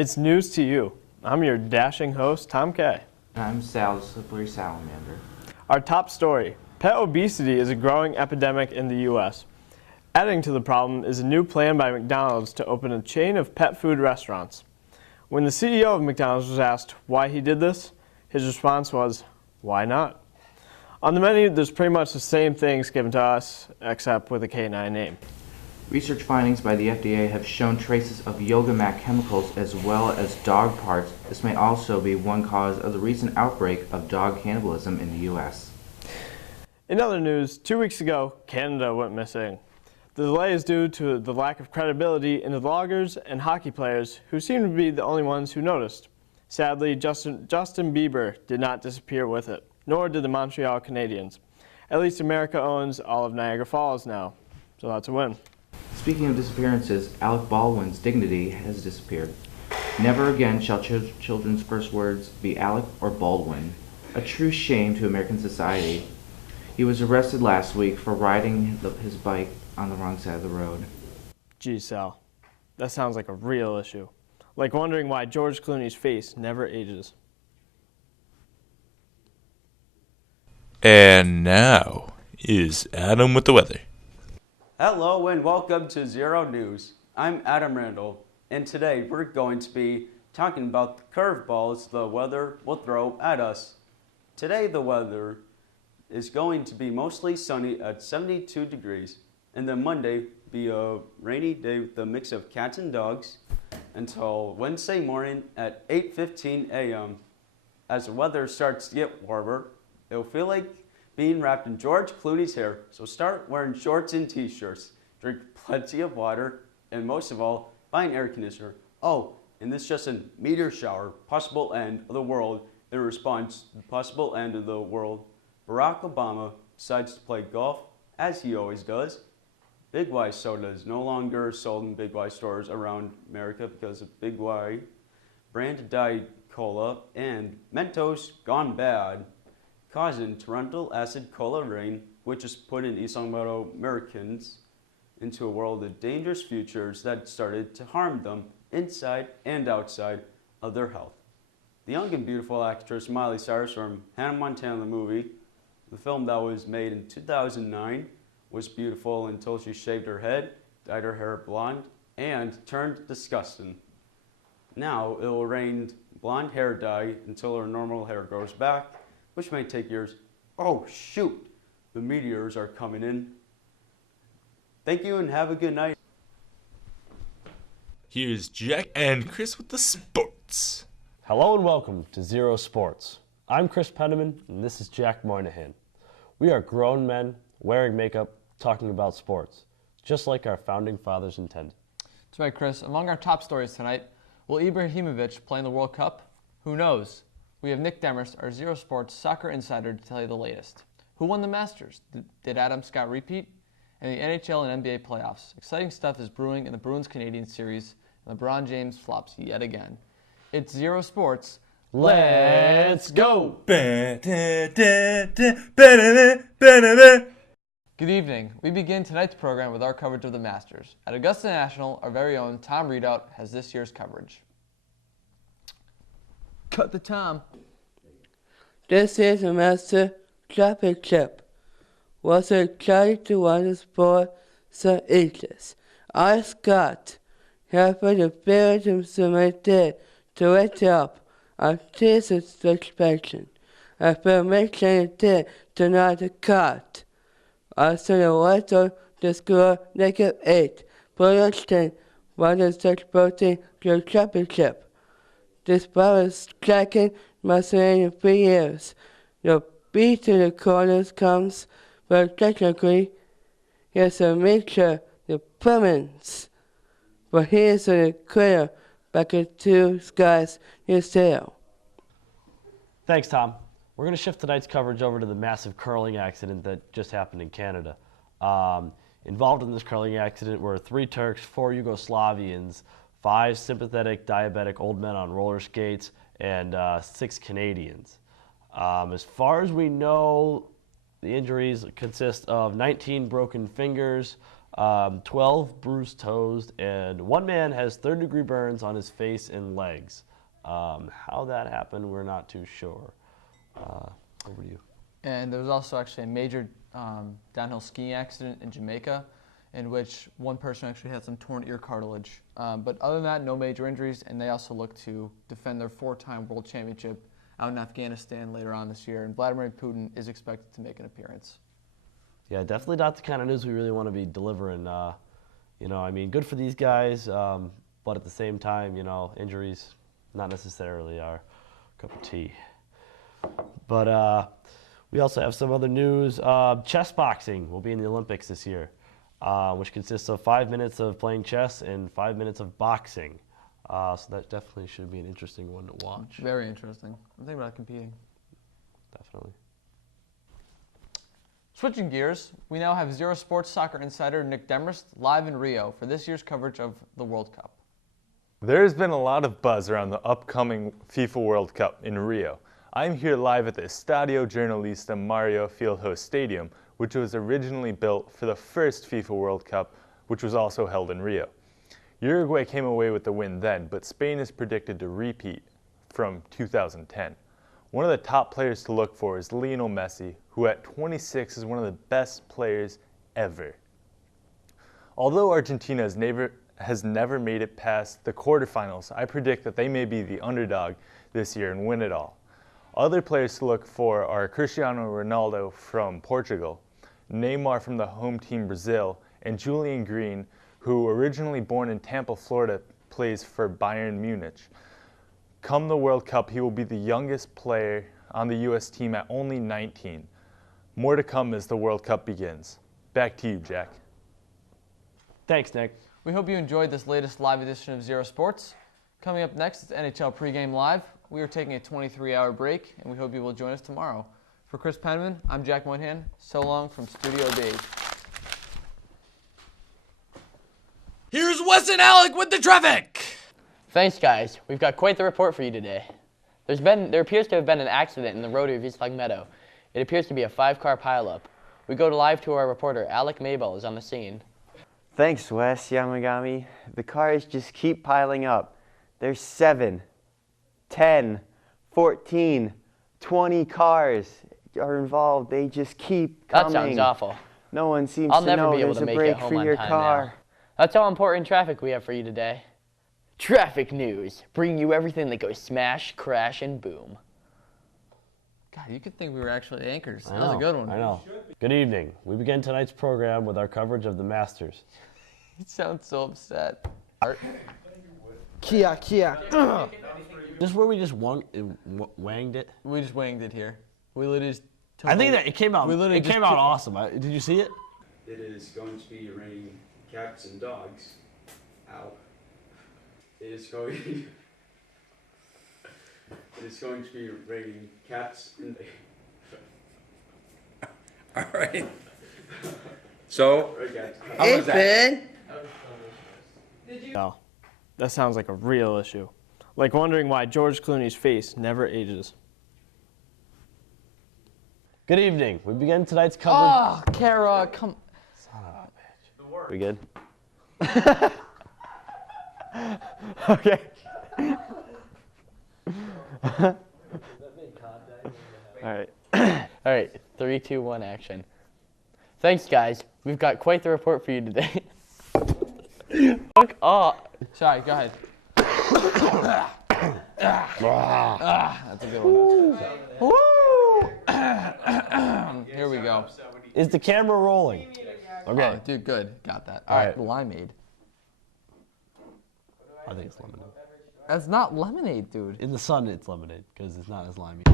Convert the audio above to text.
It's news to you. I'm your dashing host, Tom Kay. I'm Sal, Slippery Salamander. Our top story, pet obesity is a growing epidemic in the U.S. Adding to the problem is a new plan by McDonald's to open a chain of pet food restaurants. When the CEO of McDonald's was asked why he did this, his response was, why not? On the menu, there's pretty much the same things given to us, except with a K9 name. Research findings by the FDA have shown traces of Yogamac chemicals as well as dog parts. This may also be one cause of the recent outbreak of dog cannibalism in the U.S. In other news, 2 weeks ago, Canada went missing. The delay is due to the lack of credibility in the vloggers and hockey players who seem to be the only ones who noticed. Sadly, Justin Bieber did not disappear with it, nor did the Montreal Canadiens. At least America owns all of Niagara Falls now, so that's a win. Speaking of disappearances, Alec Baldwin's dignity has disappeared. Never again shall children's first words be Alec or Baldwin. A true shame to American society. He was arrested last week for riding his bike on the wrong side of the road. Geez, Sal, that sounds like a real issue. Like wondering why George Clooney's face never ages. And now is Adam with the weather. Hello and welcome to Zero News. I'm Adam Randall, and today we're going to be talking about the curveballs the weather will throw at us. Today the weather is going to be mostly sunny at 72 degrees, and then Monday be a rainy day with a mix of cats and dogs until Wednesday morning at 8:15 a.m. As the weather starts to get warmer, it'll feel like being wrapped in George Clooney's hair, so start wearing shorts and t-shirts, drink plenty of water, and most of all, buy an air conditioner. Oh, and this is just a meteor shower, possible end of the world. In response to the possible end of the world, Barack Obama decides to play golf, as he always does. Big Y soda is no longer sold in Big Y stores around America because of Big Y brand Diet Cola and Mentos gone bad, causing torrential acid cola rain, which is putting East Longmeadow Americans into a world of dangerous futures that started to harm them inside and outside of their health. The young and beautiful actress Miley Cyrus from Hannah Montana the movie, the film that was made in 2009, was beautiful until she shaved her head, dyed her hair blonde, and turned disgusting. Now it will rain blonde hair dye until her normal hair grows back, which may take years. Oh shoot, the meteors are coming in. Thank you and have a good night. Here's Jack and Chris with the sports. Hello and welcome to Zero Sports. I'm Chris Penniman and this is Jack Moynihan. We are grown men wearing makeup talking about sports, just like our founding fathers intended. That's right, Chris. Among our top stories tonight, will Ibrahimovic play in the World Cup? Who knows? We have Nick Demers, our Zero Sports soccer insider, to tell you the latest. Who won the Masters? Did Adam Scott repeat? And the NHL and NBA playoffs. Exciting stuff is brewing in the Bruins-Canadiens series, and LeBron James flops yet again. It's Zero Sports. Let's go! Good evening. We begin tonight's program with our coverage of the Masters. At Augusta National, our very own Tom Readout has this year's coverage. Cut the Tom. This is a Master Championship. Was excited to watch the sport so ageless. I Scott here for the spirit of Samantha to wake up our Jesus suspension. I feel making it to not a cut. I saw the water to score -8. Production was supporting the championship. This ball is tracking must rain in 3 years. The beat to the corners comes, but technically, here's a mixture the permanence. But here's the clear back into skies his tail. Thanks, Tom. We're going to shift tonight's coverage over to the massive curling accident that just happened in Canada. Involved in this curling accident were 3 Turks, 4 Yugoslavians, 5 sympathetic diabetic old men on roller skates, and 6 Canadians. As far as we know, the injuries consist of 19 broken fingers, 12 bruised toes, and one man has third-degree burns on his face and legs. How that happened, we're not too sure. Over to you. And there was also actually a major downhill skiing accident in Jamaica in which one person actually had some torn ear cartilage. But other than that, no major injuries, and they also look to defend their 4-time world championship out in Afghanistan later on this year. And Vladimir Putin is expected to make an appearance. Yeah, definitely not the kind of news we really want to be delivering. I mean, good for these guys, but at the same time, injuries not necessarily our cup of tea. But we also have some other news. Chess boxing will be in the Olympics this year, which consists of 5 minutes of playing chess and 5 minutes of boxing. So that definitely should be an interesting one to watch. Very interesting. I'm thinking about competing. Definitely. Switching gears, we now have Zero Sports soccer insider Nick Demarest live in Rio for this year's coverage of the World Cup. There's been a lot of buzz around the upcoming FIFA World Cup in Rio. I'm here live at the Estadio Jornalista Mario Fieldhouse Stadium, which was originally built for the first FIFA World Cup, which was also held in Rio. Uruguay came away with the win then, but Spain is predicted to repeat from 2010. One of the top players to look for is Lionel Messi, who at 26 is one of the best players ever. Although Argentina has never made it past the quarterfinals, I predict that they may be the underdog this year and win it all. Other players to look for are Cristiano Ronaldo from Portugal, Neymar from the home team Brazil, and Julian Green, who originally born in Tampa, Florida, plays for Bayern Munich. Come the World Cup, he will be the youngest player on the U.S. team at only 19. More to come as the World Cup begins. Back to you, Jack. Thanks, Nick. We hope you enjoyed this latest live edition of Zero Sports. Coming up next is NHL Pregame Live. We are taking a 23-hour break, and we hope you will join us tomorrow. For Chris Penman, I'm Jack Moynihan. So long from Studio Dave. Here's Wes and Alec with the traffic. Thanks, guys. We've got quite the report for you today. There appears to have been an accident in the rotary of East Meadow. It appears to be a 5-car pileup. We go live to our reporter, Alec Mabel, is on the scene. Thanks, Wes Yamagami. The cars just keep piling up. There's 7, 10, 14, 20 cars are involved. They just keep coming. That sounds awful. No one seems I'll to never know be able there's to a make break it home for on your time car. now. That's all important traffic we have for you today. Traffic news, bringing you everything that goes smash, crash, and boom. God, you could think we were actually anchors. I That was a know, good one. I know. Good evening. We begin tonight's program with our coverage of the Masters. You sound so upset. Kia. This is where we just wanged it. We just winged it here. We literally just took I think that it came out. We literally It just came out took- awesome. Did you see it? It is going to be raining cats and dogs. Ow. It is going. It is going to be raining cats and. All right. So. Hey, Ben. No, that sounds like a real issue. Like wondering why George Clooney's face never ages. Good evening. We begin tonight's coverage. Oh, Kara, come. We good? Okay. All right. All right, 3, 2, 1, action. Thanks, guys. We've got quite the report for you today. Fuck off. Sorry, go ahead. That's a good one. Here we go. Is the camera rolling? Okay. Oh, dude, good. Got that. All right, limeade. I think it's lemonade. That's not lemonade, dude. In the sun, it's lemonade because it's not as limey.